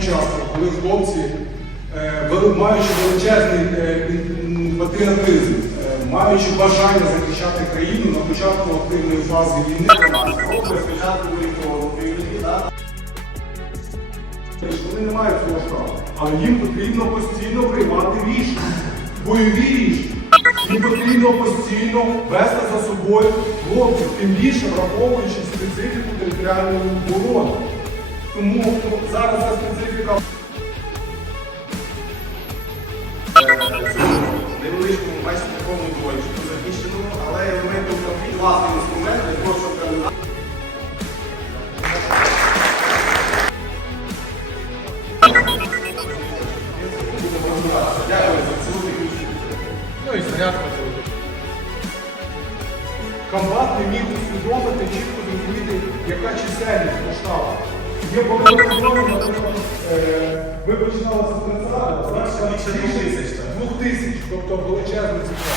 учасник, коли хлопці, е, маючи величезний е, патріотизм, е, маючи бажання захищати країну на початку активної фази війни, спочатку вони не мають цього права. Але їм потрібно постійно приймати рішення, бойові рішення. Їм потрібно постійно вести за собою хлопців, тим більше враховуючи специфіку територіальної оборони. Тому зараз ця специфіка Невеличкому такому донечку захищеному, але елементом конфлікту власний інструмент для того, щоб реалізувати. Дякую за технічну Ну і зарядка Комбат не міг усвідомити, чітко зрозуміти, яка чисельність масштабу. Є наприклад, е, ви починали з 30, Більше двох тисяч, так. тисяч, тобто величезний цифра.